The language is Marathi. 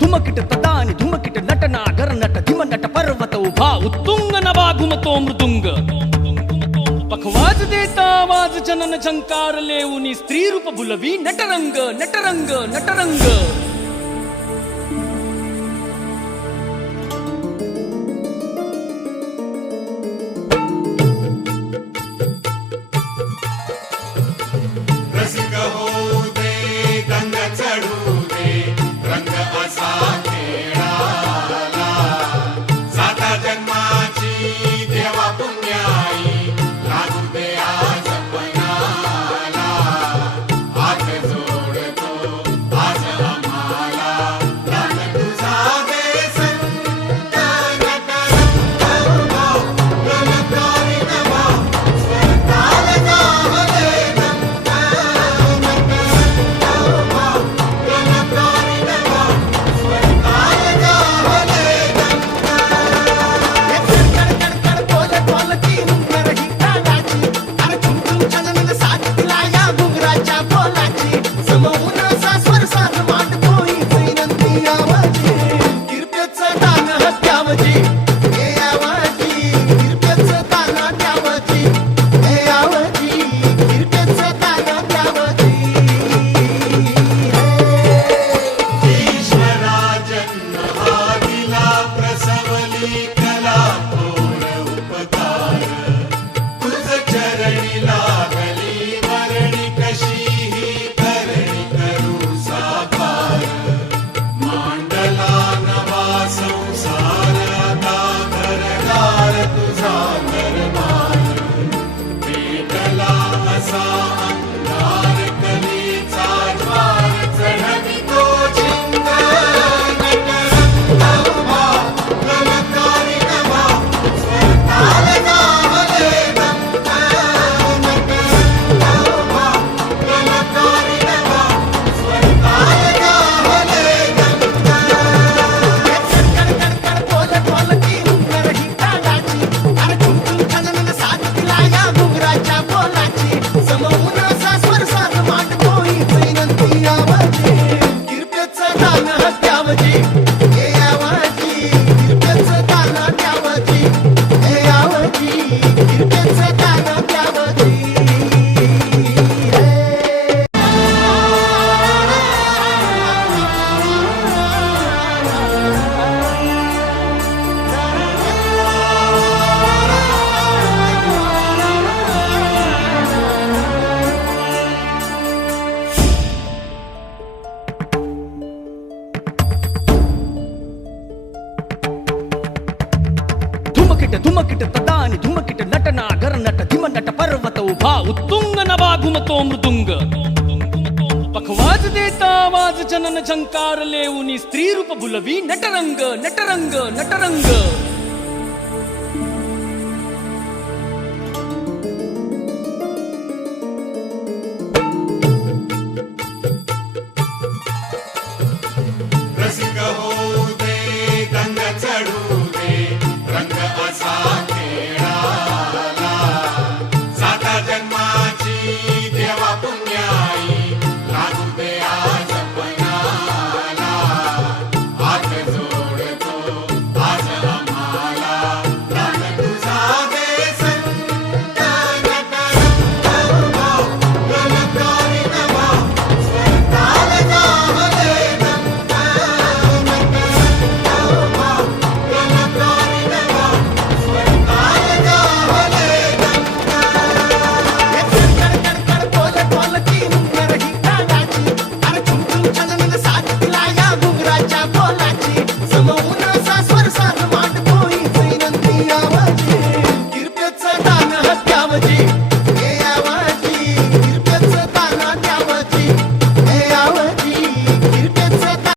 धुमकिट तदानी धुमकिट नटना गरनट धिमनट पर्वत उभा उत्तुंग नभा घुमतो मृदुंग पखवाज देता आवाज जनन झंकार लेऊनी स्त्री रूप भुलवी नटरंग नटरंग नटरंग रसिक होऊ दे रंग चढू दे रंग असा खेळाला साता जन्माची देवा पुण्याई लागू दे आज पणाला हात जोडतो आज आम्हाला रंग तुझा दे संत नटरंग उभा रंगकारी नवा स्वताल जावले धुमकिट तदानी धुमकिट नटना गरनट धिमनट पर्वत उभा उत्तुंग नभा घुमतो मृदुंग पखवाज देता आवाज जनन झंकार लेऊनी स्त्री रूप भुलवी नटरंग नटरंग नटरंग